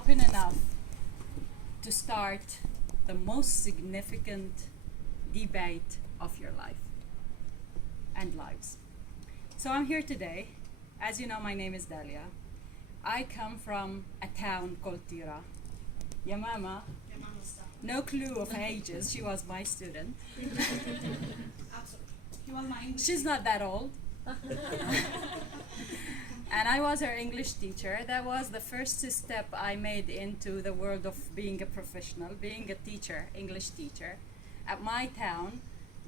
open enough to start the most significant debate of your life and lives. So I'm here today. As you know, my name is Dalia. I come from a town called Tira. Yamama, no clue of ages, she was my student. Absolutely. He was my English. She's not that old. And I was her English teacher. That was the first step I made into the world of being a professional, being a teacher, English teacher, at my town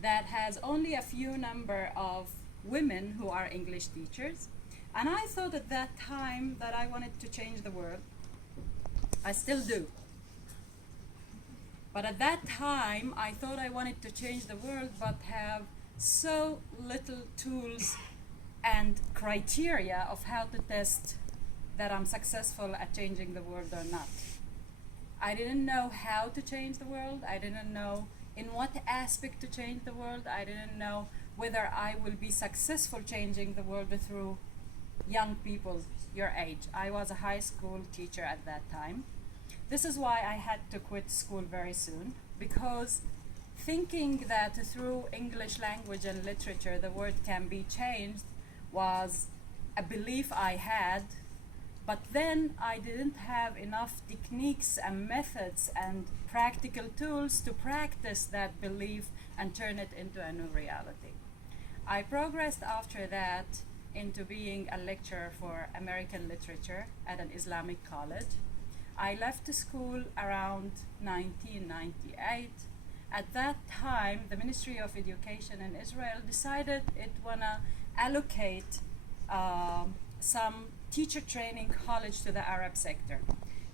that has only a few number of women who are English teachers. And I thought at that time that I wanted to change the world. I still do. But at that time, I thought I wanted to change the world, but have so little tools and criteria of how to test that I'm successful at changing the world or not. I didn't know how to change the world. I didn't know in what aspect to change the world. I didn't know whether I will be successful changing the world through young people your age. I was a high school teacher at that time. This is why I had to quit school very soon, because thinking that through English language and literature the world can be changed was a belief I had, but then I didn't have enough techniques and methods and practical tools to practice that belief and turn it into a new reality. I progressed after that into being a lecturer for American literature at an Islamic college. I left the school around 1998. At that time, the Ministry of Education in Israel decided it wanna allocate some teacher training college to the Arab sector.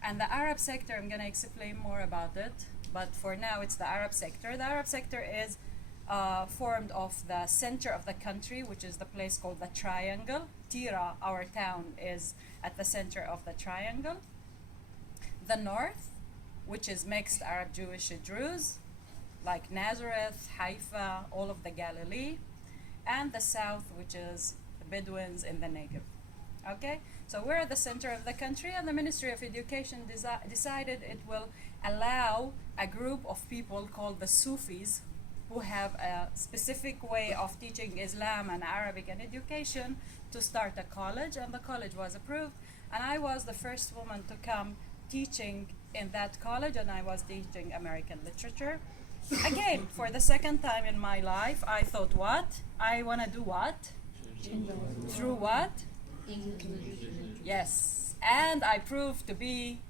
And the Arab sector, I'm gonna explain more about it, but for now it's the Arab sector. The Arab sector is formed of the center of the country, which is the place called the Triangle. Tira, our town, is at the center of the Triangle. The north, which is mixed Arab Jewish Druze, like Nazareth, Haifa, all of the Galilee, and the south, which is the Bedouins in the Negev. Okay, so we're at the center of the country, and the Ministry of Education decided it will allow a group of people called the Sufis, who have a specific way of teaching Islam and Arabic and education, to start a college, and the college was approved, and I was the first woman to come teaching in that college, and I was teaching American literature. Again, for the second time in my life, I thought, what? I want to do what? Through what? Yes. And I proved to be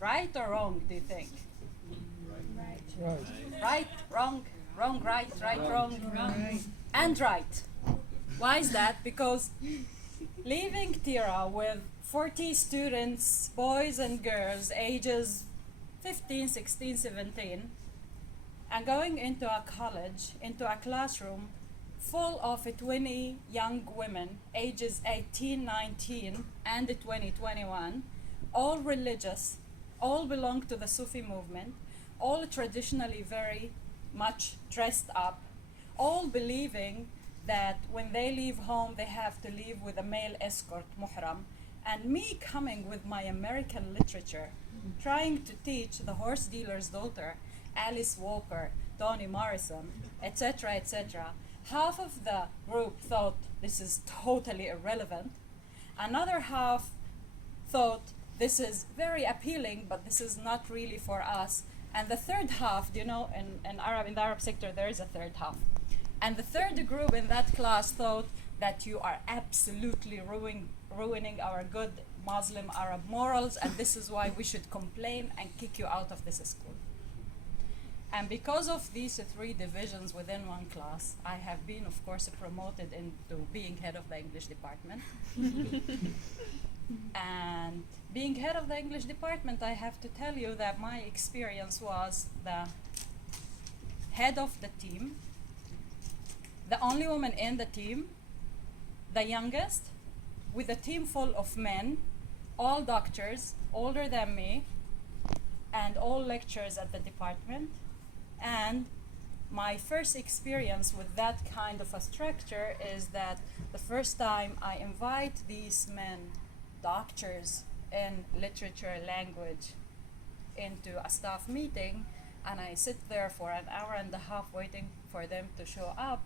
right or wrong, do you think? Right, wrong, wrong, right, wrong, and right. Why is that? Because leaving Tira with 40 students, boys and girls, ages 15, 16, 17, and going into a college, into a classroom full of 20 young women, ages 18, 19, and 20, 21, all religious, all belong to the Sufi movement, all traditionally very much dressed up, all believing that when they leave home they have to leave with a male escort, muhram, and me coming with my American literature, trying to teach the horse dealer's daughter, Alice Walker, Toni Morrison, etc., etc. Half of the group thought this is totally irrelevant. Another half thought this is very appealing, but this is not really for us. And the third half, you know, in the Arab sector, there is a third half. And the third group in that class thought that you are absolutely ruining our good Muslim Arab morals, and this is why we should complain and kick you out of this school. And because of these three divisions within one class, I have been, of course, promoted into being head of the English department. And being head of the English department, I have to tell you that my experience was the head of the team, the only woman in the team, the youngest, with a team full of men, all doctors, older than me, and all lecturers at the department. And my first experience with that kind of a structure is that the first time I invite these men, doctors, in literature language into a staff meeting, and I sit there for an hour and a half waiting for them to show up,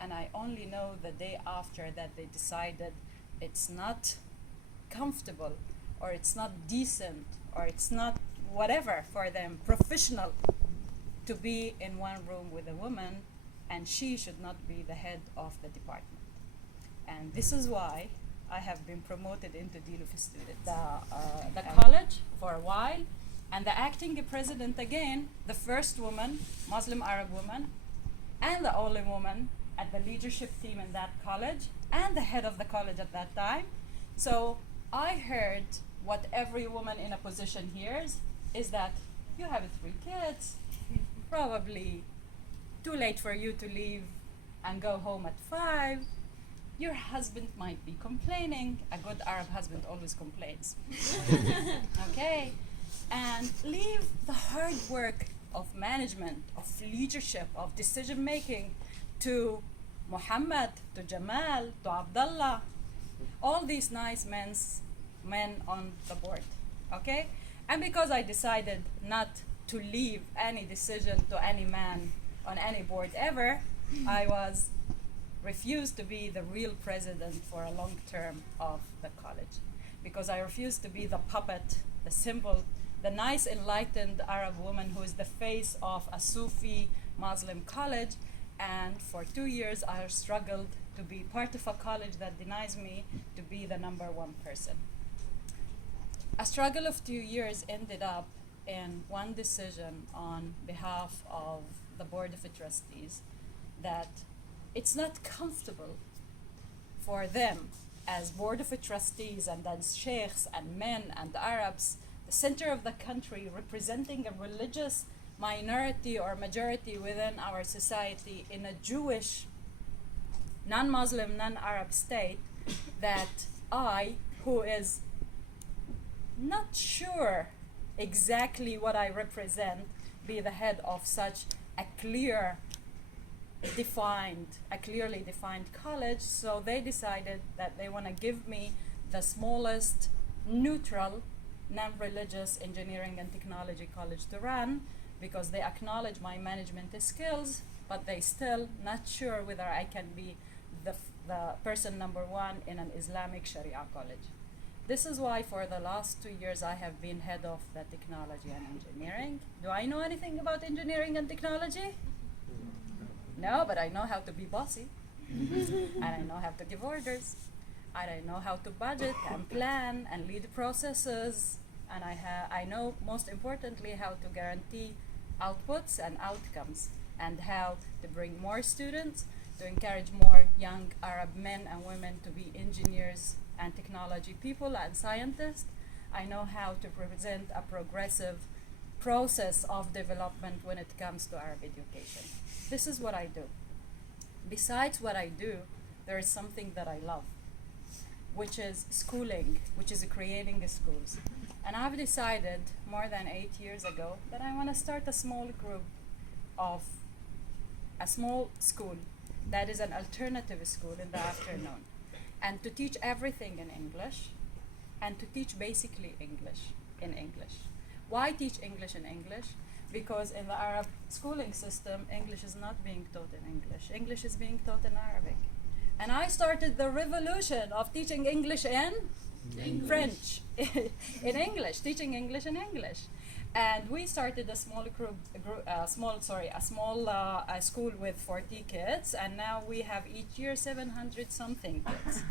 and I only know the day after that they decided it's not comfortable, or it's not decent, or it's not whatever for them professional to be in one room with a woman, and she should not be the head of the department. And this is why I have been promoted into dean of students, the college for a while, and the acting president again, the first woman, Muslim Arab woman, and the only woman at the leadership team in that college, and the head of the college at that time. So I heard what every woman in a position hears, is that you have 3 kids, probably too late for you to leave and go home at 5. Your husband might be complaining. A good Arab husband always complains. Okay? And leave the hard work of management, of leadership, of decision making to Muhammad, to Jamal, to Abdullah, all these nice men on the board. Okay? And because I decided not to leave any decision to any man on any board ever, I was refused to be the real president for a long term of the college, because I refused to be the puppet, the symbol, the nice enlightened Arab woman who is the face of a Sufi Muslim college. And for 2 years I struggled to be part of a college that denies me to be the number 1 person. A struggle of 2 years ended up in one decision on behalf of the Board of Trustees that it's not comfortable for them as Board of Trustees and as sheikhs and men and Arabs, the center of the country, representing a religious minority or majority within our society in a Jewish, non-Muslim, non-Arab state, that I, who is not sure exactly what I represent, be the head of such a clearly defined college. So they decided that they want to give me the smallest, neutral, non-religious engineering and technology college to run, because they acknowledge my management skills, but they still not sure whether I can be the person number 1 in an Islamic Sharia college. This is why for the last 2 years I have been head of the technology and engineering. Do I know anything about engineering and technology? No, but I know how to be bossy. And I know how to give orders. And I know how to budget and plan and lead processes. And I know, most importantly, how to guarantee outputs and outcomes, and how to bring more students, to encourage more young Arab men and women to be engineers and technology people and scientists. I know how to present a progressive process of development when it comes to Arab education. This is what I do. Besides what I do, there is something that I love, which is schooling, which is creating schools. And I've decided more than 8 years ago that I want to start a small group of a small school that is an alternative school in the afternoon, and to teach everything in English, and to teach basically English in English. Why teach English in English? Because in the Arab schooling system, English is not being taught in English. English is being taught in Arabic. And I started the revolution of teaching English in French, in English, teaching English in English. And we started a small school with 40 kids, and now we have each year 700 something kids.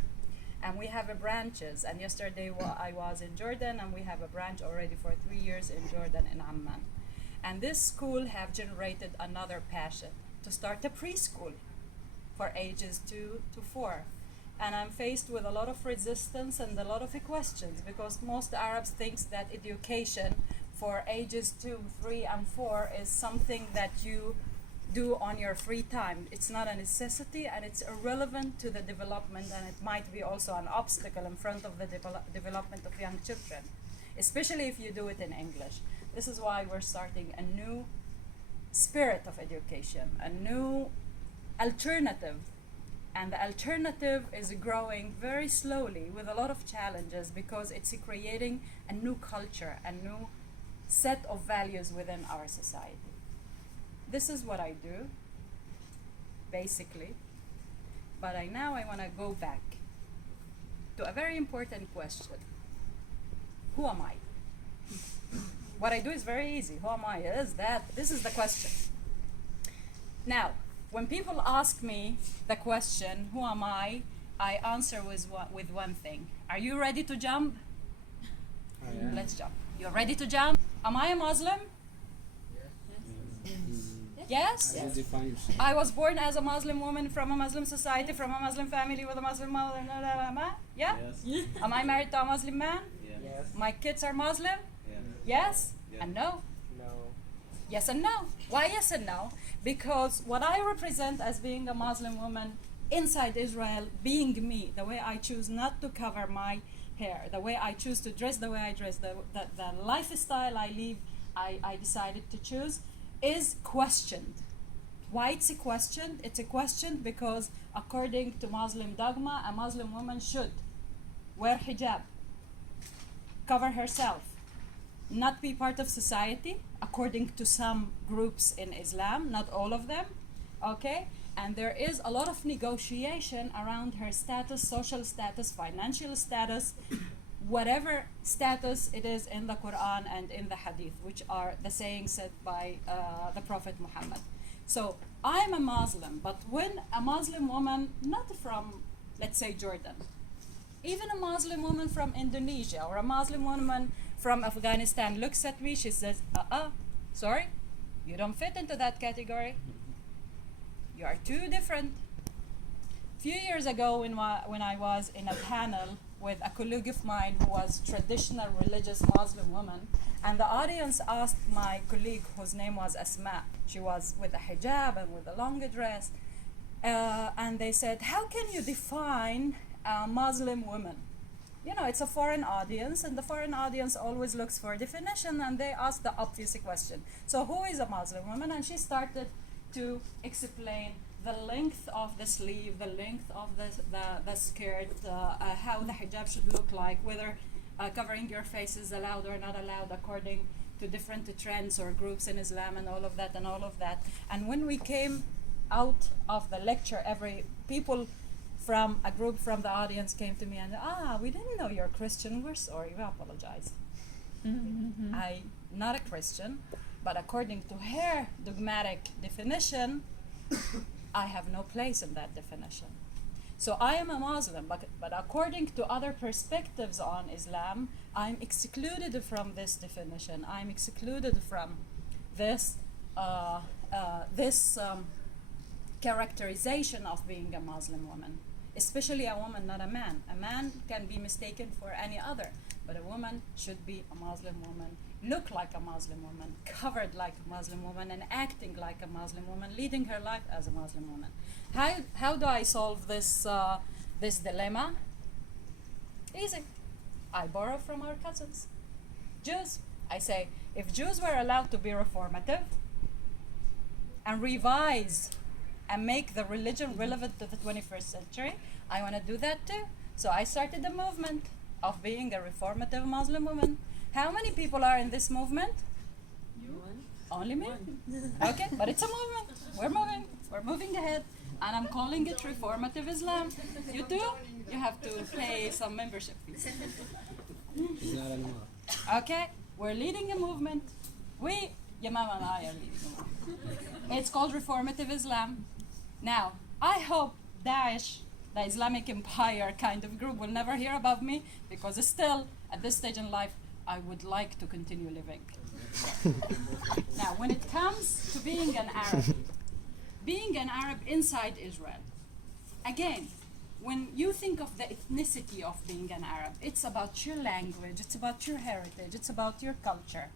And we have branches, and yesterday I was in Jordan, and we have a branch already for 3 years in Jordan, in Amman. And this school have generated another passion, to start a preschool for ages 2 to 4. And I'm faced with a lot of resistance and a lot of questions, because most Arabs think that education for ages 2, 3, and 4 is something that you do on your free time. It's not a necessity, and it's irrelevant to the development, and it might be also an obstacle in front of the development of young children, especially if you do it in English. This is why we're starting a new spirit of education, a new alternative And the alternative is growing very slowly with a lot of challenges because it's creating a new culture, a new set of values within our society. This is what I do, basically. But now I want to go back to a very important question. Who am I? What I do is very easy. Who am I? This is the question. Now, when people ask me the question, who am I answer with one thing. Are you ready to jump? Let's jump. You're ready to jump? Am I a Muslim? Yes? How do you define yourself? I was born as a Muslim woman from a Muslim society, from a Muslim family with a Muslim mother. Yeah? Yes. Am I married to a Muslim man? Yes. My kids are Muslim? Yes. Yes? Yeah. And no? No. Yes and no. Why yes and no? Because what I represent as being a Muslim woman inside Israel, being me, the way I choose not to cover my hair, the way I choose to dress, the way I dress, the lifestyle I live, I decided to choose, is questioned. Why it's a question? It's a question because according to Muslim dogma, a Muslim woman should wear hijab, cover herself, not be part of society, according to some groups in Islam, not all of them, okay? And there is a lot of negotiation around her status, social status, financial status, whatever status it is in the Quran and in the Hadith, which are the sayings said by the Prophet Muhammad. So I'm a Muslim, but when a Muslim woman, not from, let's say, Jordan, even a Muslim woman from Indonesia or a Muslim woman from Afghanistan looks at me, she says, sorry, you don't fit into that category. You are too different. A few years ago when I was in a panel with a colleague of mine who was traditional religious Muslim woman, and the audience asked my colleague, whose name was Asma, she was with a hijab and with a long dress, and they said, how can you define a Muslim woman? You know, it's a foreign audience, and the foreign audience always looks for a definition, and they ask the obvious question. So who is a Muslim woman? And she started to explain the length of the sleeve, the length of the skirt, how the hijab should look like, whether covering your face is allowed or not allowed according to different trends or groups in Islam, and all of that and all of that. And when we came out of the lecture, people from a group from the audience came to me and, we didn't know you're Christian, we're sorry, we apologize. Mm-hmm. I'm not a Christian, but according to her dogmatic definition, I have no place in that definition. So I am a Muslim, but according to other perspectives on Islam, I'm excluded from this definition. I'm excluded from this characterization of being a Muslim woman, especially a woman, not a man. A man can be mistaken for any other, but a woman should be a Muslim woman, look like a Muslim woman, covered like a Muslim woman, and acting like a Muslim woman, leading her life as a Muslim woman. How do I solve this dilemma? Easy. I borrow from our cousins, Jews. I say, if Jews were allowed to be reformative and revise and make the religion relevant to the 21st century, I want to do that too. So I started a movement of being a reformative Muslim woman. How many people are in this movement? You? Only me? Okay, but it's a movement. We're moving ahead, and I'm calling it reformative Islam. You too? You have to pay some membership fees. It's not anymore. Okay, we're leading a movement. Yamama and I are leading a movement. It's called reformative Islam. Now, I hope Daesh, the Islamic Empire kind of group, will never hear about me, because still, at this stage in life, I would like to continue living. Now, when it comes to being an Arab inside Israel, again, when you think of the ethnicity of being an Arab, it's about your language, it's about your heritage, it's about your culture.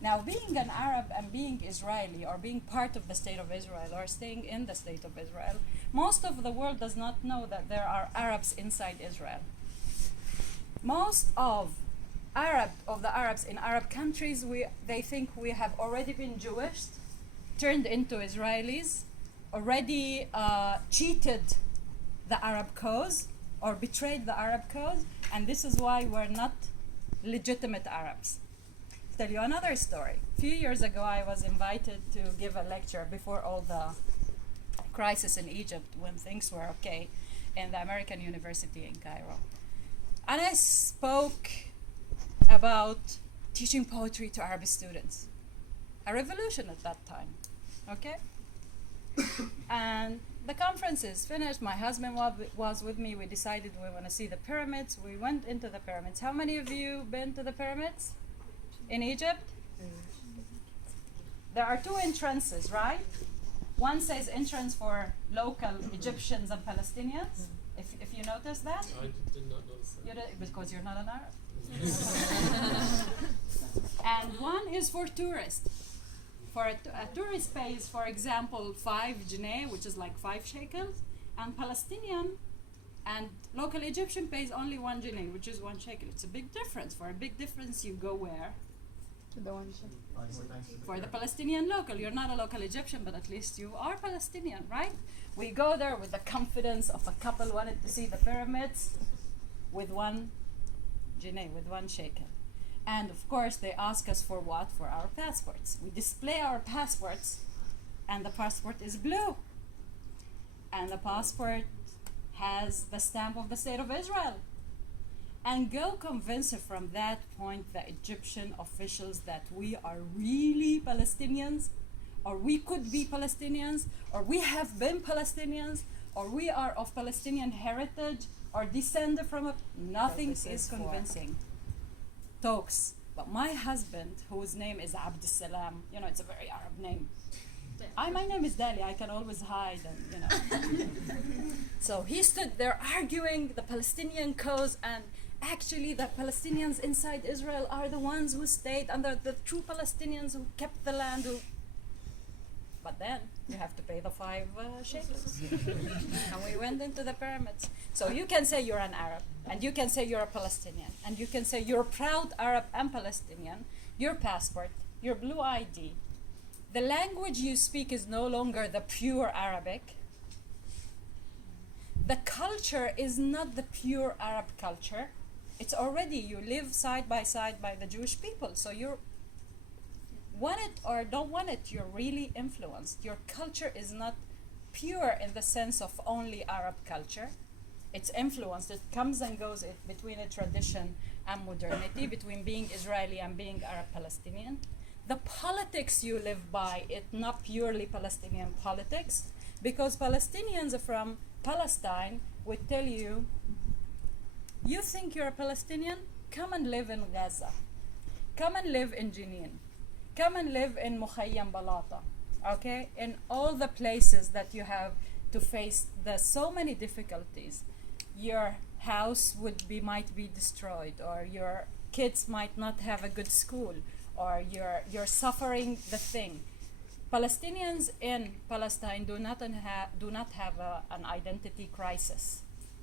Now, being an Arab and being Israeli, or being part of the state of Israel, or staying in the state of Israel, most of the world does not know that there are Arabs inside Israel. Most of the Arabs in Arab countries, they think we have already been Jewish, turned into Israelis, already cheated the Arab cause or betrayed the Arab cause, and this is why we're not legitimate Arabs. I'll tell you another story. A few years ago, I was invited to give a lecture before all the crisis in Egypt, when things were okay, in the American University in Cairo. And I spoke about teaching poetry to Arabic students. A revolution at that time, okay? And the conference is finished. My husband was with me. We decided we want to see the pyramids. We went into the pyramids. How many of you been to the pyramids in Egypt? There are two entrances, right? One says entrance for local Egyptians and Palestinians. If you notice that? I did not notice that. Because you're not an Arab. And one is for tourists. For a tourist pays, for example, 5 janae, which is like 5 shekels, and Palestinian and local Egyptian pays only 1 janae, which is 1 shekel. It's a big difference. For a big difference, you go where? For the Palestinian local. You're not a local Egyptian, but at least you are Palestinian, right? We go there with the confidence of a couple wanted to see the pyramids with 1 janae, with 1 shekel. And of course, they ask us for what? For our passports. We display our passports, and the passport is blue. And the passport has the stamp of the State of Israel. And go convince from that point the Egyptian officials that we are really Palestinians, or we could be Palestinians, or we have been Palestinians, or we are of Palestinian heritage, or descend from a... Nothing is convincing. Talks. But my husband, whose name is Abdussalam, you know, it's a very Arab name. My name is Dalia, I can always hide, and you know. So he stood there arguing the Palestinian cause, and actually the Palestinians inside Israel are the ones who stayed, and the true Palestinians who kept the land. But then you have to pay the 5 shekels. And we went into the pyramids. So you can say you're an Arab, and you can say you're a Palestinian, and you can say you're a proud Arab and Palestinian, your passport, your blue ID. The language you speak is no longer the pure Arabic. The culture is not the pure Arab culture. It's already, you live side by side by the Jewish people. So you're, want it or don't want it, you're really influenced. Your culture is not pure in the sense of only Arab culture. It's influenced. It comes and goes between a tradition and modernity, between being Israeli and being Arab Palestinian. The politics you live by, it's not purely Palestinian politics, because Palestinians from Palestine would tell you, you think you're a Palestinian? Come and live in Gaza. Come and live in Jenin. Come and live in Mukhayyam Balata. Okay? In all the places that you have to face so many difficulties. Your house might be destroyed, or your kids might not have a good school, or you're suffering the thing. Palestinians in Palestine do not have an identity crisis,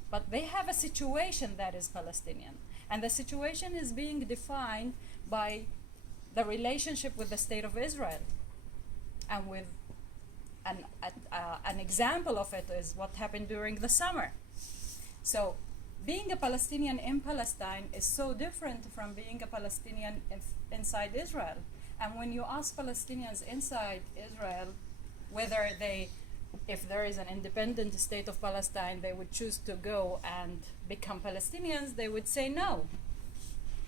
but they have a situation that is Palestinian, and the situation is being defined by the relationship with the State of Israel, and with an example of it is what happened during the summer. So being a Palestinian in Palestine is so different from being a Palestinian inside Israel. And when you ask Palestinians inside Israel whether if there is an independent state of Palestine, they would choose to go and become Palestinians, they would say no.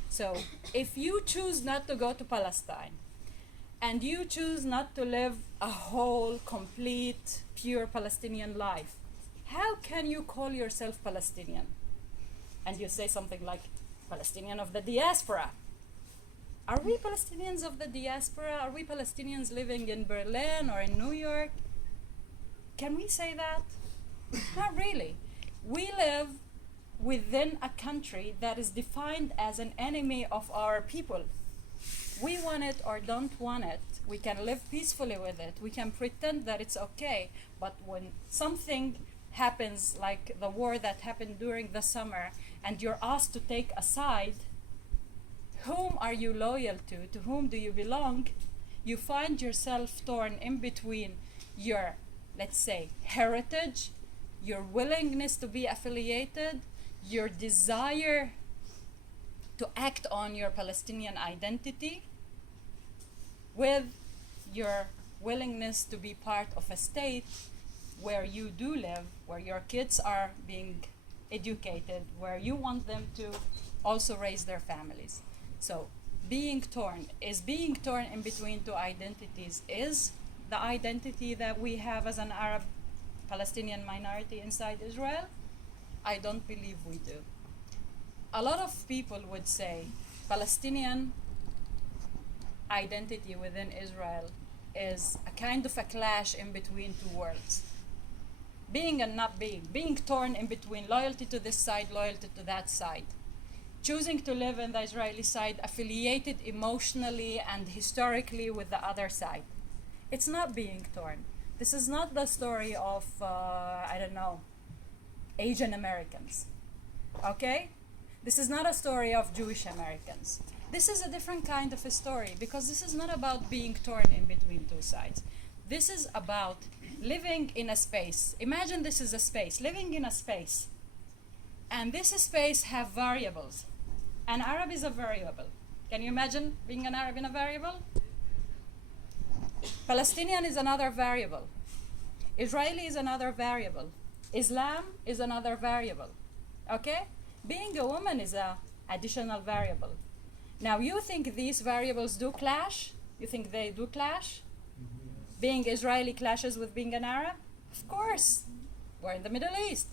So if you choose not to go to Palestine, and you choose not to live a whole, complete, pure Palestinian life, how can you call yourself Palestinian? And you say something like, Palestinian of the diaspora. Are we Palestinians of the diaspora? Are we Palestinians living in Berlin or in New York? Can we say that? Not really. We live within a country that is defined as an enemy of our people. We want it or don't want it. We can live peacefully with it. We can pretend that it's okay. But when something happens, like the war that happened during the summer, and you're asked to take a side, whom are you loyal to? To whom do you belong? You find yourself torn in between your, let's say, heritage, your willingness to be affiliated, your desire to act on your Palestinian identity, with your willingness to be part of a state where you do live, where your kids are being educated, where you want them to also raise their families. So being torn in between two identities is the identity that we have as an Arab Palestinian minority inside Israel. I don't believe we do. A lot of people would say Palestinian identity within Israel is a kind of a clash in between two worlds. Being and not being torn in between loyalty to this side, loyalty to that side. Choosing to live in the Israeli side, affiliated emotionally and historically with the other side. It's not being torn. This is not the story of, Asian Americans, okay? This is not a story of Jewish Americans. This is a different kind of a story because this is not about being torn in between two sides. This is about living in a space. Imagine this is a space, living in a space. And this space have variables. An Arab is a variable. Can you imagine being an Arab in a variable? Palestinian is another variable. Israeli is another variable. Islam is another variable. Okay? Being a woman is an additional variable. Now you think these variables do clash? You think they do clash? Being Israeli clashes with being an Arab? Of course. We're in the Middle East.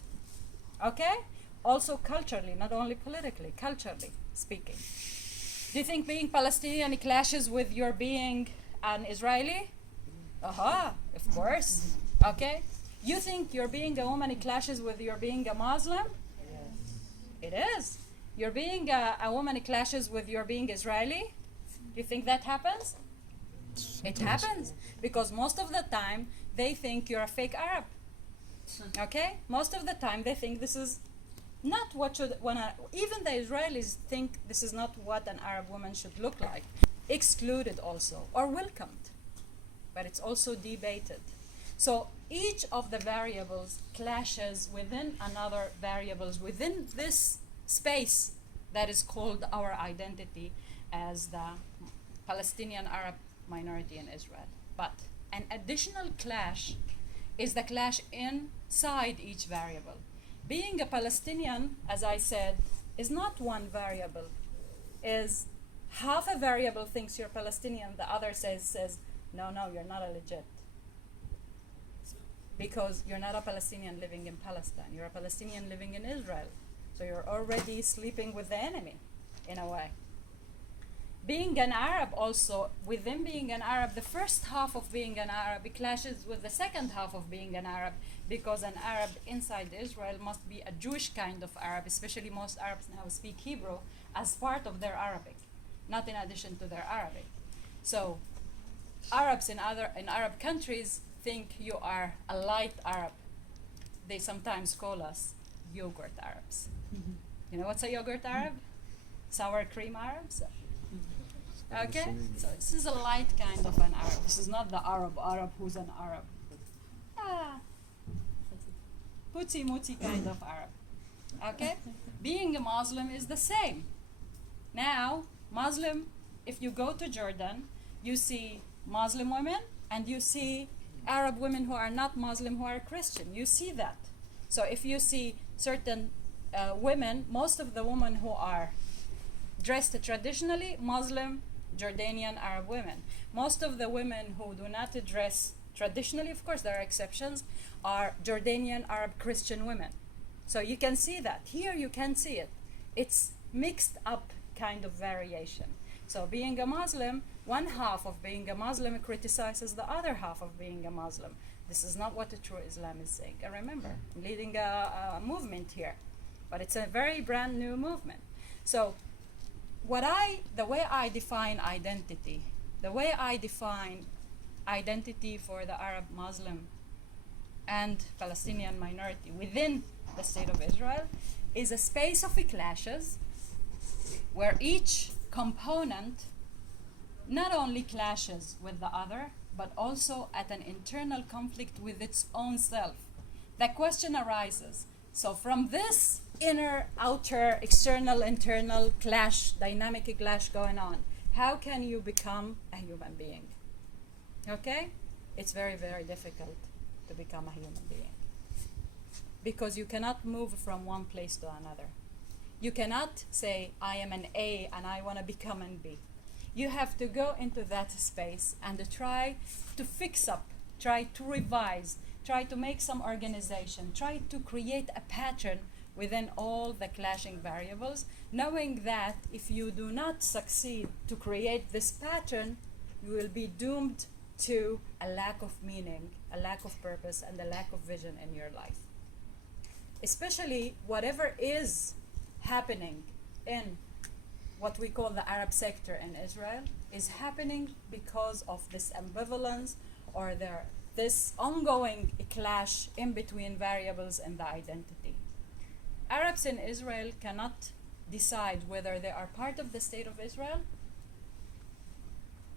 Okay? Also culturally, not only politically, culturally speaking. Do you think being Palestinian clashes with your being an Israeli? Aha, of course. Okay? You think your being a woman clashes with your being a Muslim? Yes. It is. Your being a woman clashes with your being Israeli? Do you think that happens? It happens because most of the time they think you're a fake Arab. Okay? Most of the time they think this is not what should, even the Israelis think this is not what an Arab woman should look like. Excluded also, or welcomed. But it's also debated. So each of the variables clashes within another variables within this space that is called our identity as the Palestinian Arab minority in Israel. But an additional clash is the clash inside each variable. Being a Palestinian, as I said, is not one variable. Is half a variable thinks you're Palestinian, the other says, no, you're not a legit. Because you're not a Palestinian living in Palestine. You're a Palestinian living in Israel. So you're already sleeping with the enemy, in a way. Being an Arab also, within being an Arab, the first half of being an Arab clashes with the second half of being an Arab, because an Arab inside Israel must be a Jewish kind of Arab, especially most Arabs now speak Hebrew as part of their Arabic, not in addition to their Arabic. So Arabs in Arab countries think you are a light Arab. They sometimes call us yogurt Arabs. You know what's a yogurt Arab? Sour cream Arabs? Okay? So this is a light kind of an Arab. This is not the Arab who's an Arab. Hooty mooty kind of Arab. Okay? Being a Muslim is the same. Now, Muslim, if you go to Jordan, you see Muslim women and you see Arab women who are not Muslim, who are Christian. You see that. So if you see certain women, most of the women who are dressed traditionally, Muslim, Jordanian, Arab women. Most of the women who do not dress traditionally, of course there are exceptions, are Jordanian, Arab, Christian women. So you can see that. Here you can see it. It's mixed up kind of variation. So being a Muslim, one half of being a Muslim criticizes the other half of being a Muslim. This is not what the true Islam is saying. And remember, I'm leading a movement here, but it's a very brand new movement. So the way I define identity, for the Arab, Muslim, and Palestinian minority within the state of Israel is a space of clashes where each component not only clashes with the other, but also at an internal conflict with its own self. the question arises. So from this inner, outer, external, internal clash, dynamic clash going on, how can you become a human being? Okay? It's very, very difficult to become a human being. Because you cannot move from one place to another. You cannot say, I am an A and I want to become an B. You have to go into that space and try to fix up, try to revise, try to make some organization, try to create a pattern within all the clashing variables, knowing that if you do not succeed to create this pattern, you will be doomed to a lack of meaning, a lack of purpose, and a lack of vision in your life. Especially whatever is happening in what we call the Arab sector in Israel is happening because of this ambivalence or this ongoing clash in between variables in the identity. Arabs in Israel cannot decide whether they are part of the state of Israel,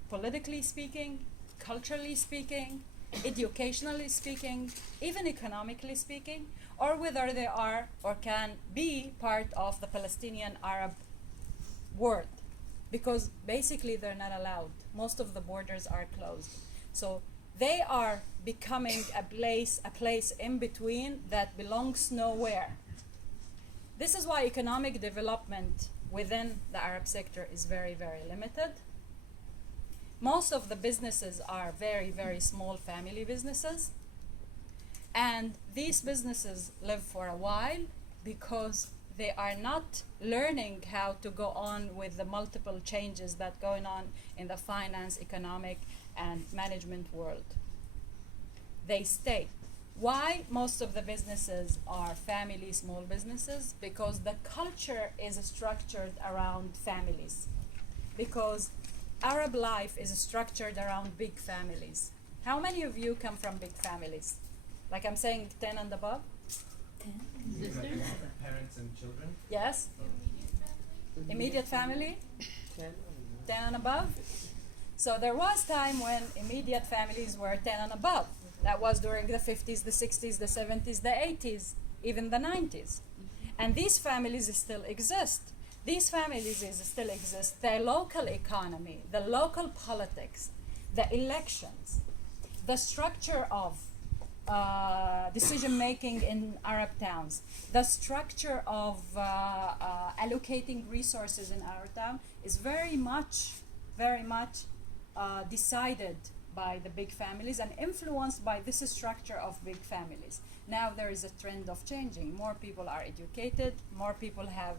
politically speaking, culturally speaking, educationally speaking, even economically speaking, or whether they are or can be part of the Palestinian Arab world, because basically they're not allowed. Most of the borders are closed. So they are becoming a place in between that belongs nowhere. This is why economic development within the Arab sector is very, very limited. Most of the businesses are very, very small family businesses. And these businesses live for a while because they are not learning how to go on with the multiple changes that going on in the finance, economic, and management world. They stay. Why most of the businesses are family small businesses? Because the culture is structured around families. Because Arab life is structured around big families. How many of you come from big families? Like I'm saying 10 and above? Parents and children? Yes? Immediate family? 10 and above? So there was time when immediate families were 10 and above. That was during the 50s, the 60s, the 70s, the 80s, even the 90s. And these families still exist. These families still exist. The local economy, the local politics, the elections, the structure of decision making in Arab towns, the structure of allocating resources in Arab town is very much decided by the big families and influenced by this structure of big families. Now there is a trend of changing. More people are educated. More people have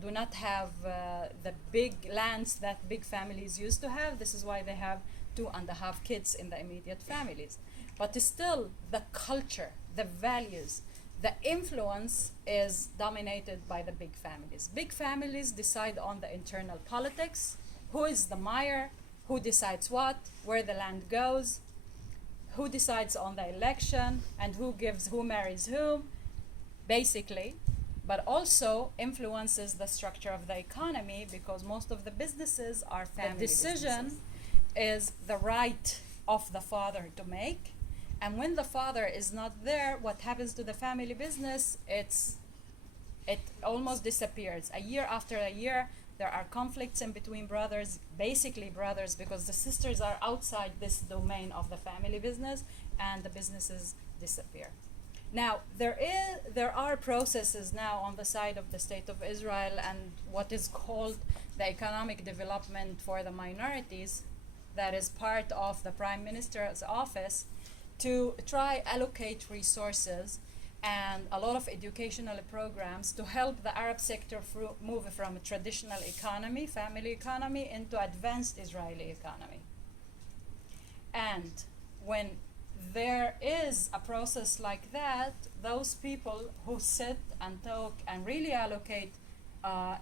do not have the big lands that big families used to have. This is why they have 2.5 kids in the immediate families. But still, the culture, the values, the influence is dominated by the big families. Big families decide on the internal politics, who is the mayor, who decides what, where the land goes, who decides on the election, and who marries whom, basically, but also influences the structure of the economy because most of the businesses are family decision is the right of the father to make. And when the father is not there, what happens to the family business? It almost disappears. A year after a year, there are conflicts in between brothers, basically brothers, because the sisters are outside this domain of the family business, and the businesses disappear. Now, there are processes now on the side of the State of Israel and what is called the economic development for the minorities, that is part of the Prime Minister's office, to try allocate resources and a lot of educational programs to help the Arab sector move from a traditional economy, family economy, into advanced Israeli economy. And when there is a process like that, those people who sit and talk and really allocate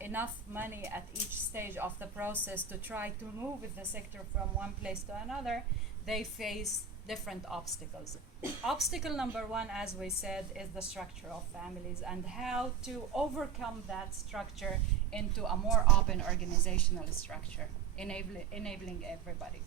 enough money at each stage of the process to try to move the sector from one place to another, they face different obstacles. Obstacle number one, as we said, is the structure of families and how to overcome that structure into a more open organizational structure, enabling everybody.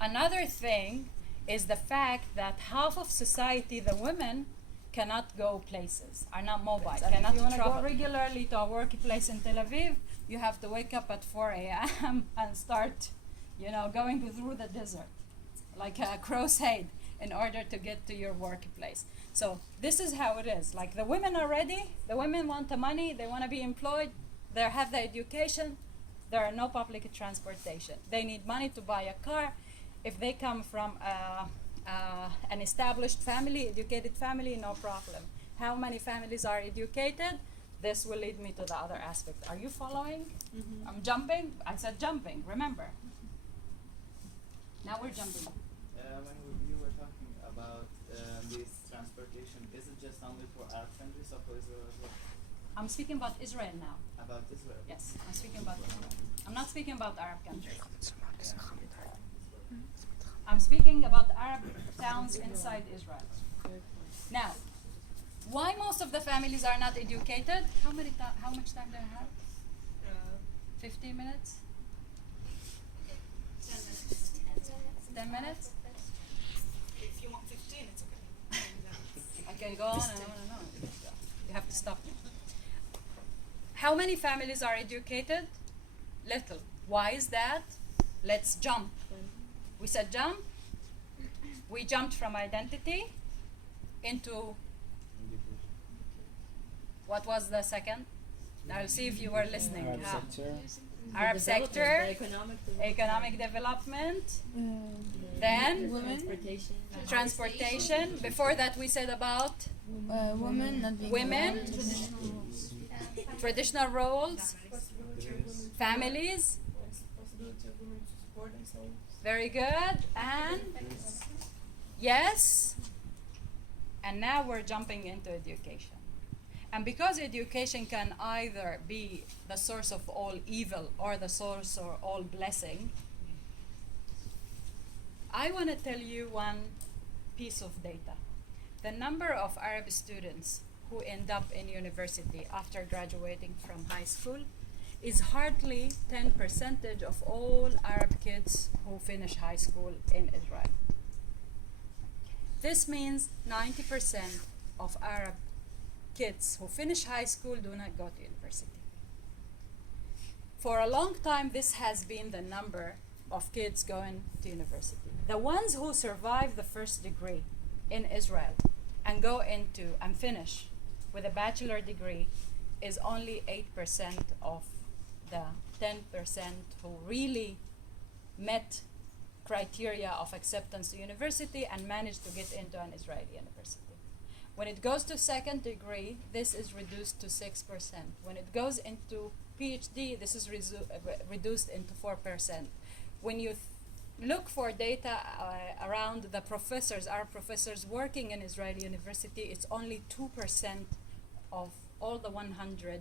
Another thing is the fact that half of society, the women, cannot go places, are not mobile, And cannot if you wanna travel go- regularly to a workplace in Tel Aviv. You have to wake up at 4 a.m. and start, going through the desert, like a crusade, in order to get to your workplace. So this is how it is. Like, the women are ready. The women want the money. They want to be employed. They have the education. There are no public transportation. They need money to buy a car. If they come from an established family, educated family, no problem. How many families are educated? This will lead me to the other aspect. Are you following? Mm-hmm. I'm jumping. I said jumping, remember. Now we're jumping. When you were talking about this transportation, is it just only for Arab countries or for Israel as well? I'm speaking about Israel now. About Israel? Yes, I'm speaking about Israel. I'm not speaking about Arab countries. I'm speaking about Arab towns inside Israel. Now, why most of the families are not educated? How much time do I have? 15 minutes? 10 minutes? If you want 15, it's okay. I can go on and on and on. You have to stop me. How many families are educated? Little. Why is that? Let's jump. We said jump. We jumped from identity into, what was the second? I'll see if you were listening. Arab How? sector. Arab sector, The economic development, then Transportation. transportation. Before that we said about Women not being women, traditional roles, families. Possibility of women to support themselves. Very good. And yes. And now we're jumping into education. And because education can either be the source of all evil or the source of all blessing, I want to tell you one piece of data. The number of Arab students who end up in university after graduating from high school is hardly 10% of all Arab kids who finish high school in Israel. This means 90% of Arab kids who finish high school do not go to university. For a long time, this has been the number of kids going to university. The ones who survive the first degree in Israel and go into and finish with a bachelor degree is only 8% of the 10% who really met criteria of acceptance to university and managed to get into an Israeli university. When it goes to second degree, this is reduced to 6%. When it goes into PhD, this is reduced into 4%. When you look for data around the professors, our professors working in Israeli university, it's only 2% of all the 100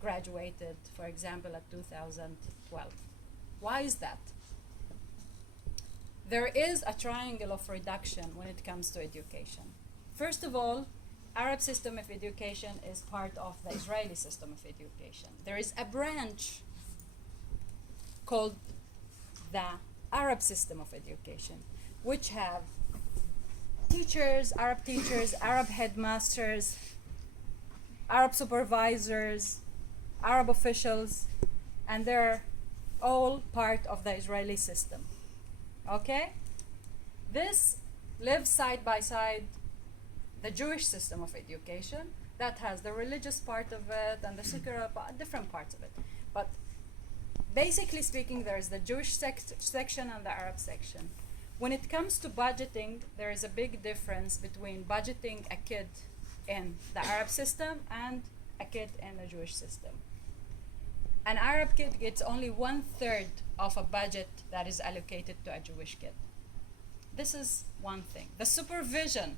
graduated, for example, at 2012. Why is that? There is a triangle of reduction when it comes to education. First of all, Arab system of education is part of the Israeli system of education. There is a branch called the Arab system of education, which have teachers, Arab headmasters, Arab supervisors, Arab officials, and they're all part of the Israeli system. Okay? This lives side by side the Jewish system of education that has the religious part of it and the secular part, different parts of it. But basically speaking, there is the Jewish section and the Arab section. When it comes to budgeting, there is a big difference between budgeting a kid in the Arab system and a kid in the Jewish system. An Arab kid gets only 1/3 of a budget that is allocated to a Jewish kid. This is one thing. The supervision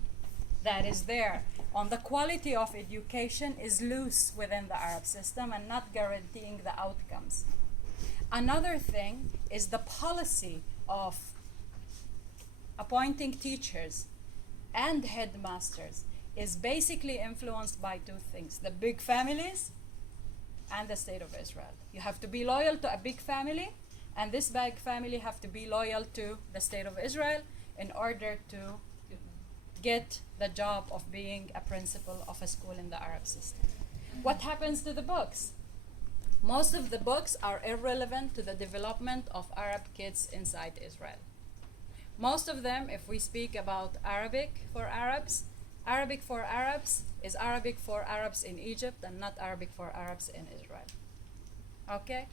that is there on the quality of education is loose within the Arab system and not guaranteeing the outcomes. Another thing is the policy of appointing teachers and headmasters is basically influenced by two things: the big families and the state of Israel. You have to be loyal to a big family, and this big family have to be loyal to the state of Israel. in order to get the job of being a principal of a school in the Arab system. What happens to the books? Most of the books are irrelevant to the development of Arab kids inside Israel. Most of them, if we speak about Arabic for Arabs is Arabic for Arabs in Egypt and not Arabic for Arabs in Israel. Okay?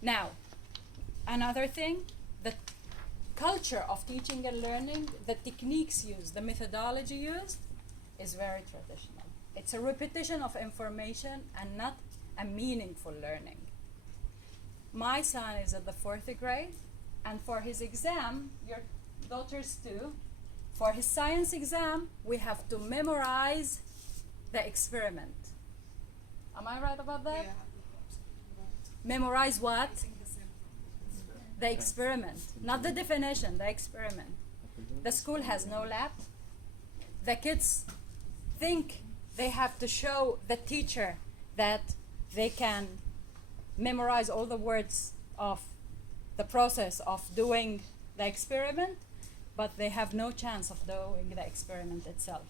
Now, another thing, the culture of teaching and learning, the techniques used, the methodology used is very traditional. It's a repetition of information and not a meaningful learning. My son is at the 4th grade, and for his exam, your daughters too, for his science exam, we have to memorize the experiment. Am I right about that? Memorize what? The experiment, not the definition, the experiment. The school has no lab. The kids think they have to show the teacher that they can memorize all the words of the process of doing the experiment, but they have no chance of doing the experiment itself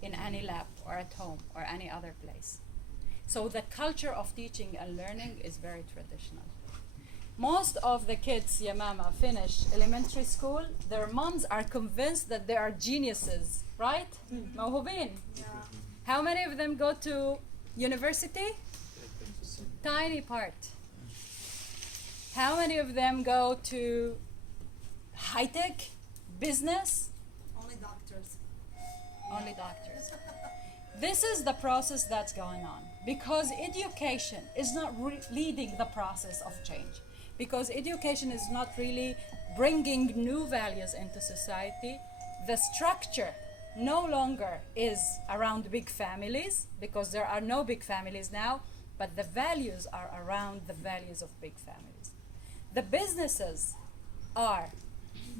in any lab or at home or any other place. So the culture of teaching and learning is very traditional. Most of the kids, Yamama, finish elementary school, their moms are convinced that they are geniuses, right? موهوبين. How many of them go to university? Tiny part. How many of them go to high-tech business? Only doctors. Only doctors. This is the process that's going on because education is not leading the process of change. Because education is not really bringing new values into society. The structure no longer is around big families because there are no big families now, but the values are around the values of big families. The businesses are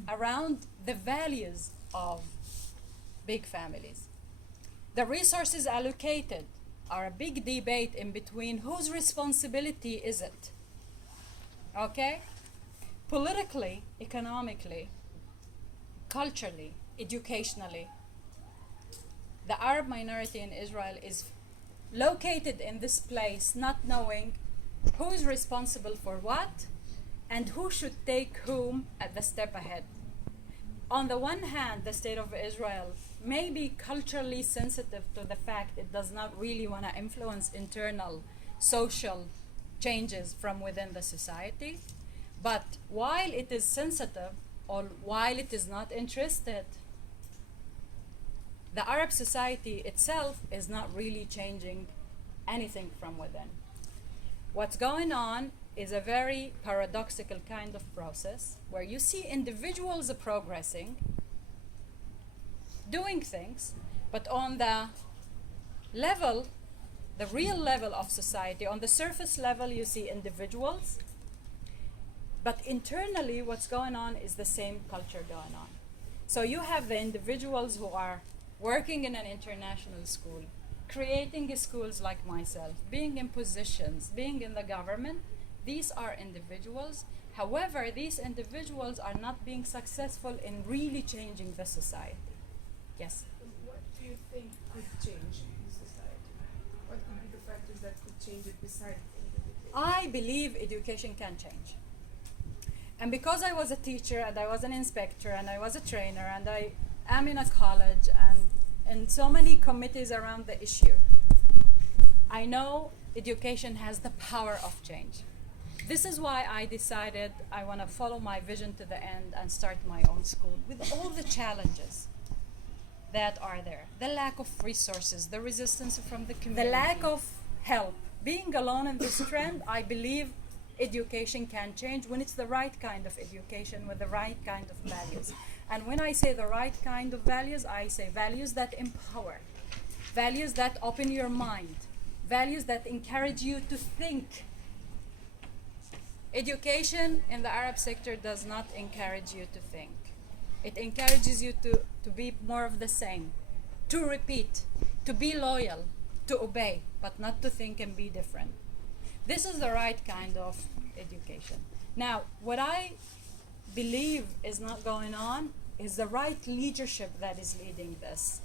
around the values of big families. The resources allocated are a big debate in between whose responsibility is it. Okay? Politically, economically, culturally, educationally, the Arab minority in Israel is located in this place not knowing who is responsible for what and who should take whom at the step ahead. On the one hand, the state of Israel may be culturally sensitive to the fact it does not really want to influence internal social changes from within the society, but while it is sensitive or while it is not interested, the Arab society itself is not really changing anything from within. What's going on is a very paradoxical kind of process where you see individuals progressing, doing things, but on the level, the real level of society, on the surface level you see individuals, but internally what's going on is the same culture going on. So you have the individuals who are working in an international school, creating schools like myself, being in positions, being in the government. These are individuals. However, these individuals are not being successful in really changing the society. Yes? What do you think could change in society? What could be the factors that could change it besides individuals? I believe education can change. And because I was a teacher and I was an inspector and I was a trainer and I am in a college and in so many committees around the issue, I know education has the power of change. This is why I decided I want to follow my vision to the end and start my own school with all the challenges that are there. The lack of resources, the resistance from the community, the lack of help. Being alone in this trend, I believe education can change when it's the right kind of education with the right kind of values. And when I say the right kind of values, I say values that empower, values that open your mind, values that encourage you to think. Education in the Arab sector does not encourage you to think. It encourages you to be more of the same, to repeat, to be loyal, to obey, but not to think and be different. This is the right kind of education. Now, what I believe is not going on is the right leadership that is leading this.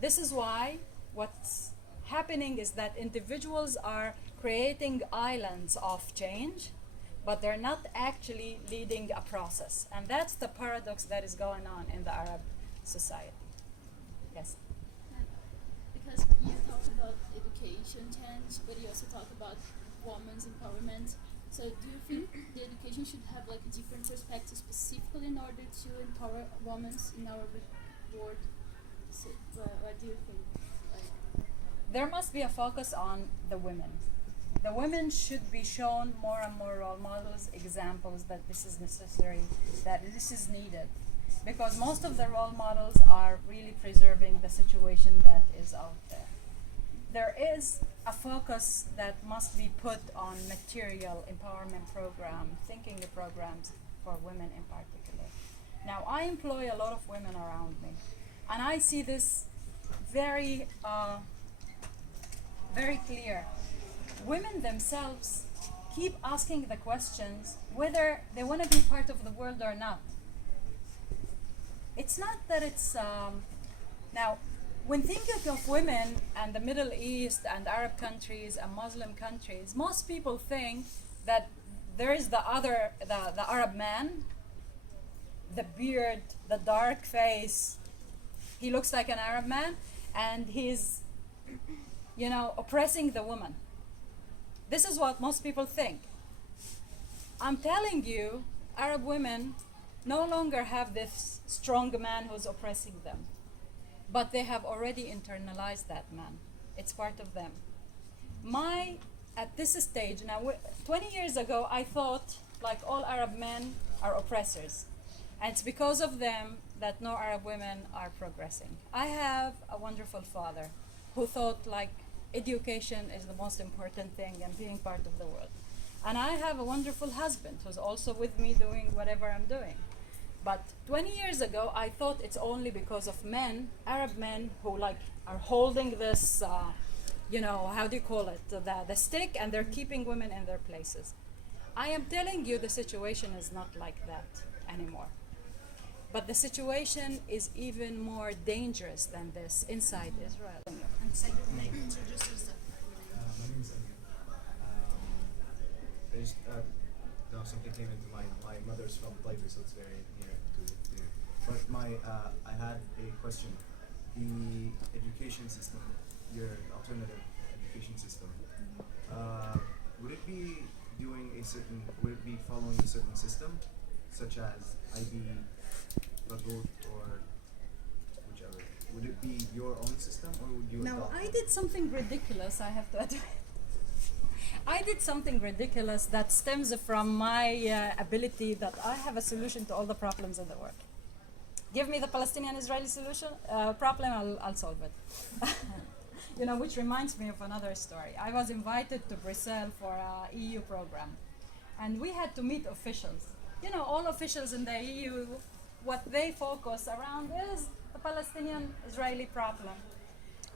This is why what's happening is that individuals are creating islands of change, but they're not actually leading a process. And that's the paradox that is going on in the Arab society. Yes? Because you talk about education change, but you also talk about women's empowerment. So do you think the education should have like a different perspective specifically in order to empower women in our world? So, what do you think? Like, There must be a focus on the women. The women should be shown more and more role models, examples that this is necessary, that this is needed. Because most of the role models are really preserving the situation that is out there. There is a focus that must be put on material empowerment program, thinking programs for women in particular. Now, I employ a lot of women around me, and I see this very, very clear. Women themselves keep asking the questions whether they want to be part of the world or not. It's not that it's now, when thinking of women and the Middle East and Arab countries and Muslim countries, most people think that there is the Arab man, the beard, the dark face. He looks like an Arab man, and he's, oppressing the woman. This is what most people think. I'm telling you, Arab women no longer have this strong man who's oppressing them. But they have already internalized that man. It's part of them. At this stage, now 20 years ago, I thought like all Arab men are oppressors. And it's because of them that no Arab women are progressing. I have a wonderful father who thought like education is the most important thing and being part of the world. And I have a wonderful husband who's also with me doing whatever I'm doing. But 20 years ago, I thought it's only because of men, Arab men, who are holding this, how do you call it, the stick, and they're keeping women in their places. I am telling you, the situation is not like that anymore. But the situation is even more dangerous than this inside Israel. And say your name, introduce yourself. My name is Emir. Something came into mind. My mother's from Taiwan, so it's very near to here. But I had a question. The education system, your alternative education system, would it be would it be following a certain system, such as IB, Bagut, or whichever? Would it be your own system, or would you Now, adopt I it? did something ridiculous, I have to admit. I did something ridiculous that stems from my ability that I have a solution to all the problems in the world. Give me the Palestinian-Israeli solution problem, I'll solve it. Which reminds me of another story. I was invited to Brussels for an EU program, and we had to meet officials. All officials in the EU, what they focus around is the Palestinian-Israeli problem.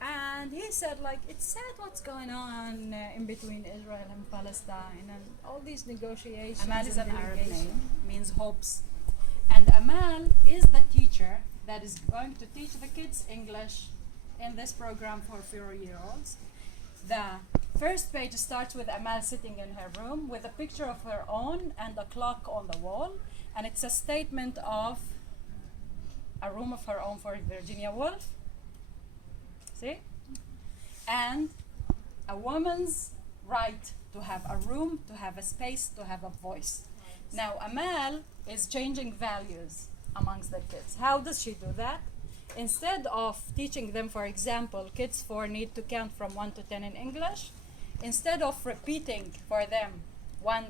And he said, it's sad what's going on in between Israel and Palestine and all these negotiations. Amal is an Arab name, means hopes. And Amal is the teacher that is going to teach the kids English in this program for 4-year-olds. The first page starts with Amal sitting in her room with a picture of her own and a clock on the wall. And it's a statement of a room of her own for Virginia Woolf. See? And a woman's right to have a room, to have a space, to have a voice. Now, Amal is changing values amongst the kids. How does she do that? Instead of teaching them, for example, kids 4 need to count from 1 to 10 in English, instead of repeating for them 1,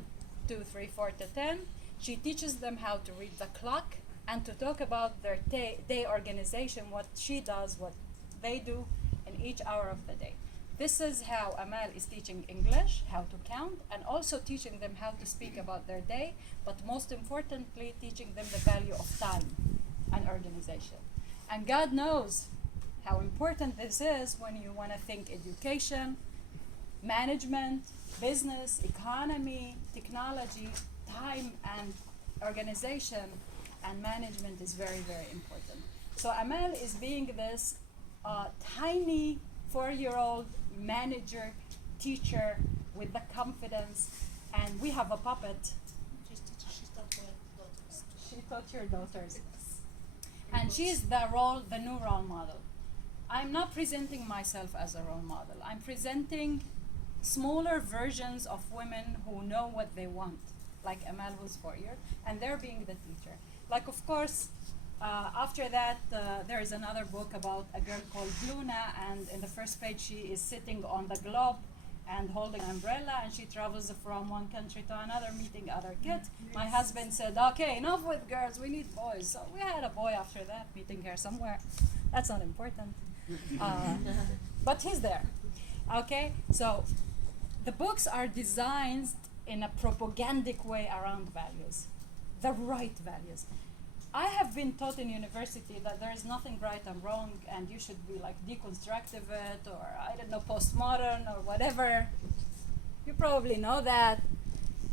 2, 3, 4 to 10, she teaches them how to read the clock and to talk about their day organization, what she does, what they do in each hour of the day. This is how Amal is teaching English, how to count, and also teaching them how to speak about their day, but most importantly, teaching them the value of time and organization. And God knows how important this is when you want to think education, management, business, economy, technology, time, and organization. and management is very, very important. So Amal is being this tiny 4-year-old manager, teacher with the confidence, and we have a puppet. She taught your daughters. And she is the new role model. I'm not presenting myself as a role model. I'm presenting smaller versions of women who know what they want, like Amal who's 4 years, and they're being the teacher. Like, of course, after that, there is another book about a girl called Luna, and in the first page she is sitting on the globe and holding an umbrella, and she travels from one country to another, meeting other kids. My husband said, okay, enough with girls, we need boys. So we had a boy after that, meeting her somewhere. That's not important. But he's there. Okay, so the books are designed in a propagandic way around values, the right values. I have been taught in university that there is nothing right and wrong, and you should be like deconstructive it, or I don't know, postmodern or whatever. You probably know that.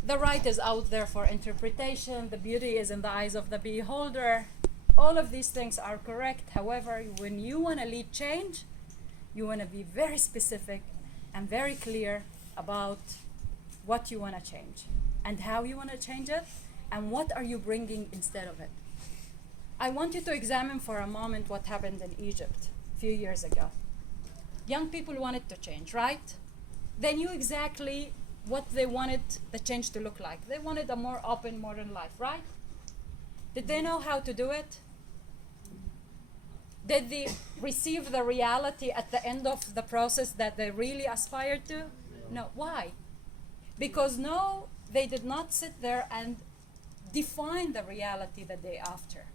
The right is out there for interpretation, the beauty is in the eyes of the beholder. All of these things are correct. However, when you want to lead change, you want to be very specific and very clear about what you want to change and how you want to change it and what are you bringing instead of it. I want you to examine for a moment what happened in Egypt a few years ago. Young people wanted to change, right? They knew exactly what they wanted the change to look like. They wanted a more open, modern life, right? Did they know how to do it? Did they receive the reality at the end of the process that they really aspired to? No. Why? Because no, they did not sit there and define the reality the day after.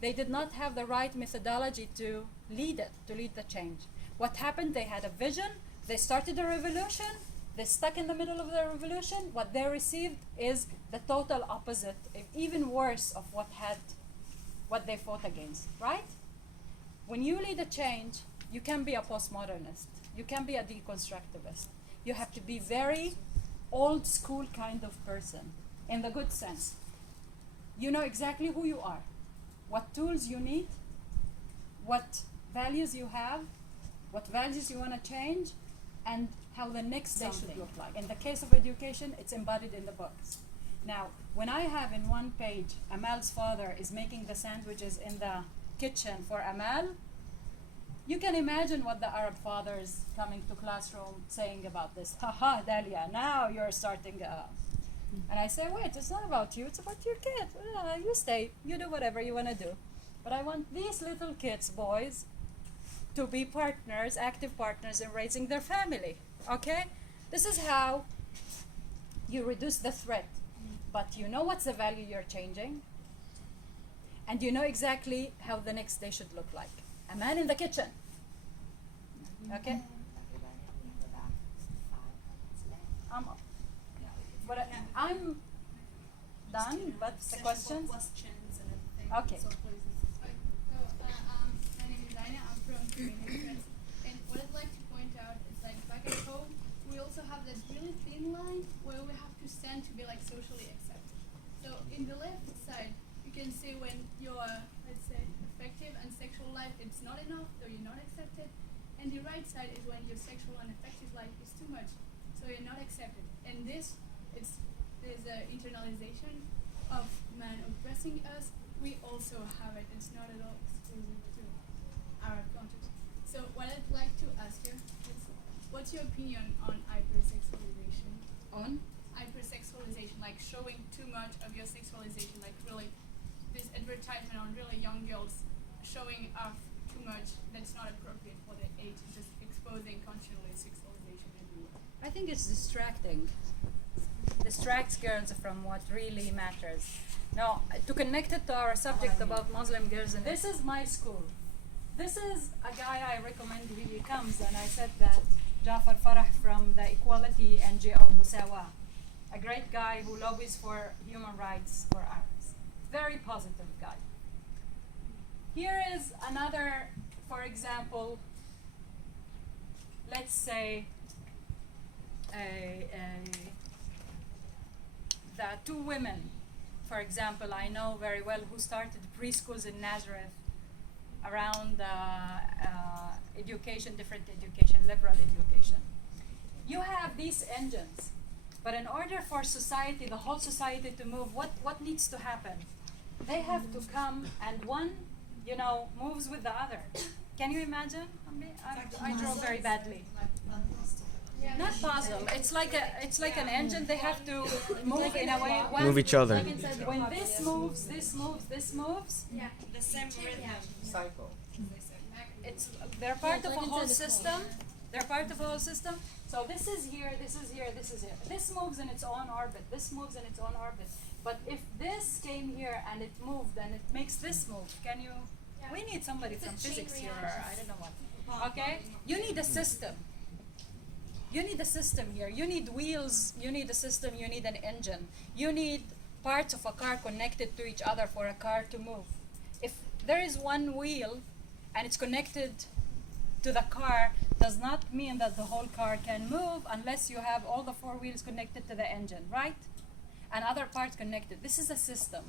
They did not have the right methodology to lead it, to lead the change. What happened? They had a vision, they started a revolution, they stuck in the middle of the revolution. What they received is the total opposite, even worse of what they fought against, right? When you lead a change, you can be a postmodernist, you can be a deconstructivist. You have to be very old school kind of person, in the good sense. You know exactly who you are, what tools you need, what values you have, what values you want to change, and how the next day should look like. In the case of education, it's embodied in the books. Now, when I have in one page, Amal's father is making the sandwiches in the kitchen for Amal, you can imagine what the Arab fathers coming to classroom saying about this. Haha, Dalia, now you're starting And I say, wait, it's not about you, it's about your kid. You stay, you do whatever you want to do. But I want these little kids, boys, to be partners, active partners in raising their family, okay? This is how you reduce the threat. But you know what's the value you're changing, and you know exactly how the next day should look like. A man in the kitchen, okay? I'm done, but the questions? Questions and everything. Okay. So please. My name is Dalia. I'm from Community. And what I'd like to point out is like back at home, we also have this really thin line where we have to stand to be like socially accepted. So in the left side, you can see when your, let's say, affective and sexual life it's not enough, so you're not accepted. And the right side is when your sexual and affective life is too much, so you're not accepted. And this, there's an internalization of man oppressing us. We also have it. It's not at all exclusive to our context. So what I'd like to ask you is, what's your opinion on hypersexualization? On? Hypersexualization, like showing too much of your sexualization, like really this advertisement on really young girls showing off too much that's not appropriate for their age, just exposing constantly sexualization everywhere. I think it's distracting. Distracts girls from what really matters. Now, to connect it to our subject about Muslim girls, and this is my school. This is a guy I recommend he comes, and I said that Jafar Farah from the Equality NGO Musawa, a great guy who lobbies for human rights for Arabs. Very positive guy. Here is another, for example, let's say the two women for example, I know very well who started preschools in Nazareth around education, different education, liberal education. You have these engines, but in order for society, the whole society to move, what needs to happen? They have to come, and one, moves with the other. Can you imagine? I drove very badly. Not puzzle. It's like an engine. They have to move in a way. Move each other. When this moves, this moves, this moves. Yeah, the same rhythm. Cycle. They're part of a whole system. They're part of a whole system. So this is here, this is here, this is here. This moves in its own orbit. This moves in its own orbit. But if this came here and it moved, and it makes this move. Can you? Yeah. We need somebody It's a from chain physics here. reaction. I don't know what. Okay. You need a system. You need a system here. You need wheels. You need a system. You need an engine. You need parts of a car connected to each other for a car to move. If there is one wheel and it's connected to the car, does not mean that the whole car can move unless you have all the four wheels connected to the engine, right? And other parts connected. This is a system.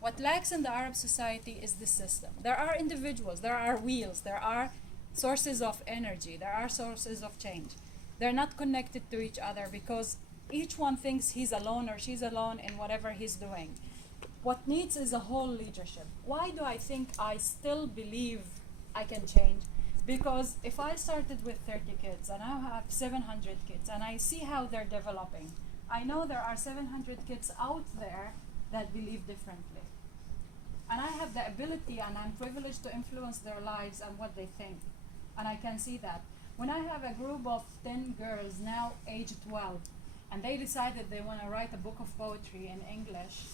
What lacks in the Arab society is this system. There are individuals, there are wheels, there are sources of energy, there are sources of change. They're not connected to each other because each one thinks he's alone or she's alone in whatever he's doing. What needs is a whole leadership. Why do I think I still believe I can change? Because if I started with 30 kids and I have 700 kids and I see how they're developing, I know there are 700 kids out there that believe differently. And I have the ability and I'm privileged to influence their lives and what they think. And I can see that. When I have a group of 10 girls now age 12 and they decided they want to write a book of poetry in English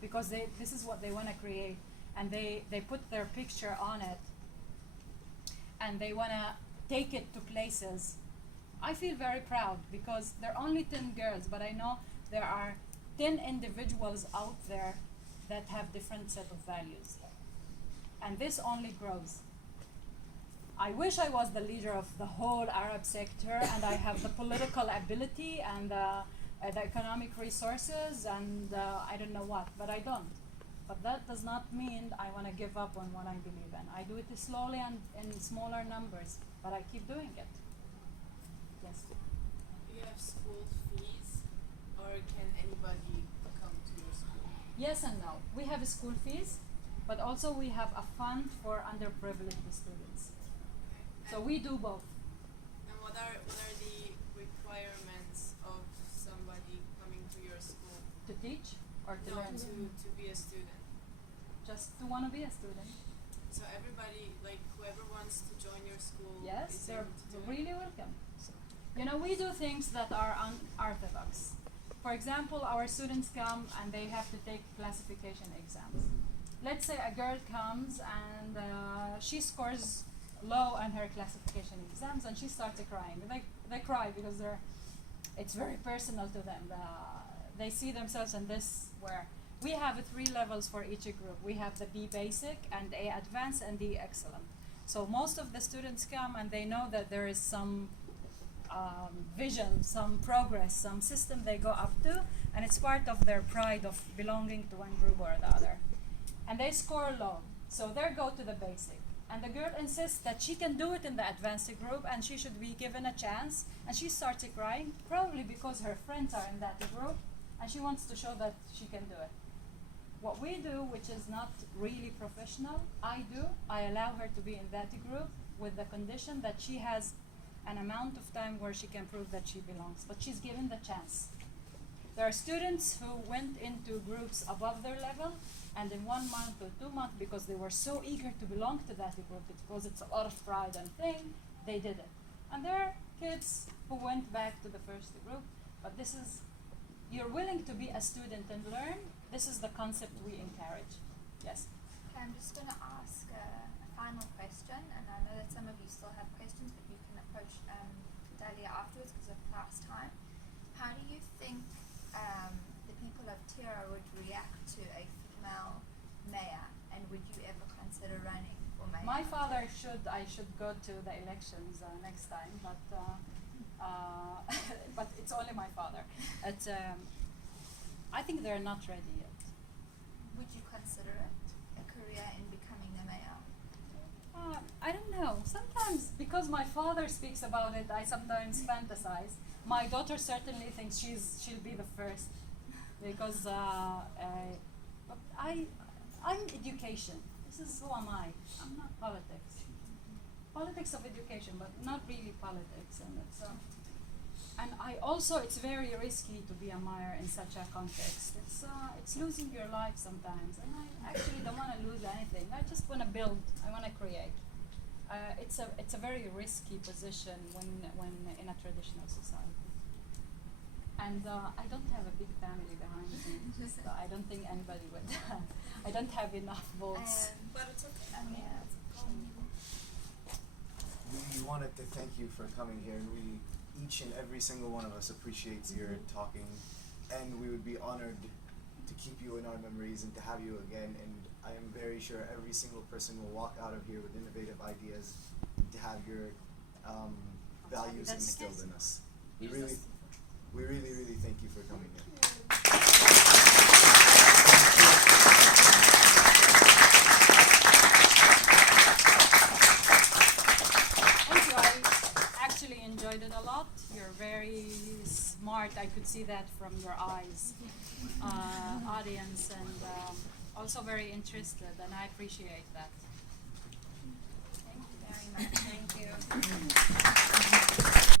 because this is what they want to create, and they put their picture on it and they want to take it to places, I feel very proud because they're only 10 girls, but I know there are 10 individuals out there that have different set of values. And this only grows. I wish I was the leader of the whole Arab sector and I have the political ability and the economic resources and I don't know what, but I don't. But that does not mean I want to give up on what I believe in. I do it slowly and in smaller numbers, but I keep doing it. Yes. Do you have school fees, or can anybody come to your school? Yes and no. We have school fees, but also we have a fund for underprivileged students. So we do both. And what are the requirements of somebody coming to your school? To teach or to learn? To be a student. Just to want to be a student. So everybody, like whoever wants to join your school, Yes, is they're able to do it? really welcome. We do things that are unorthodox. For example, our students come and they have to take classification exams. Let's say a girl comes and she scores low on her classification exams and she starts crying. They cry because it's very personal to them. They see themselves in this where we have 3 levels for each group. We have the B basic and A advanced and D excellent. So most of the students come and they know that there is some vision, some progress, some system they go up to, and it's part of their pride of belonging to one group or the other. And they score low, so they go to the basic. And the girl insists that she can do it in the advanced group and she should be given a chance, and she starts crying, probably because her friends are in that group, and she wants to show that she can do it. What we do, which is not really professional, I allow her to be in that group with the condition that she has an amount of time where she can prove that she belongs, but she's given the chance. There are students who went into groups above their level, and in 1 month or 2 months, because they were so eager to belong to that group, because it's a lot of pride and thing, they did it. And there are kids who went back to the first group, but this is, you're willing to be a student and learn, this is the concept we encourage. Yes? I'm just going to ask a final question, and I know that some of you still have questions, but you can approach Dalia afterwards because of class time. How do you think the people of Tira would react to a female mayor, and would you ever consider running for mayor? My father I should go to the elections next time, but but it's only my father. I think they're not ready yet. my father speaks about it, I sometimes fantasize. My daughter certainly thinks she'll be the first, because but I'm education. This is who am I. I'm not politics. Politics of education, but not really politics, and it's. And it's very risky to be a mayor in such a context. It's losing your life sometimes, and I actually don't want to lose anything. I just want to build. I want to create. It's a very risky position when in a traditional society. And I don't have a big family behind me. So I don't think anybody would. I don't have enough votes. But it's okay. We wanted to thank you for coming here, and each and every single one of us appreciates your talking, and we would be honored to keep you in our memories and to have you again. And I am very sure every single person will walk out of here with innovative ideas to have your values That's the instilled case. in us. We really thank you for coming here. Thank you. I actually enjoyed it a lot. You're very smart. I could see that from your eyes, audience, and also very interested, and I appreciate that. Thank you very much. Thank you.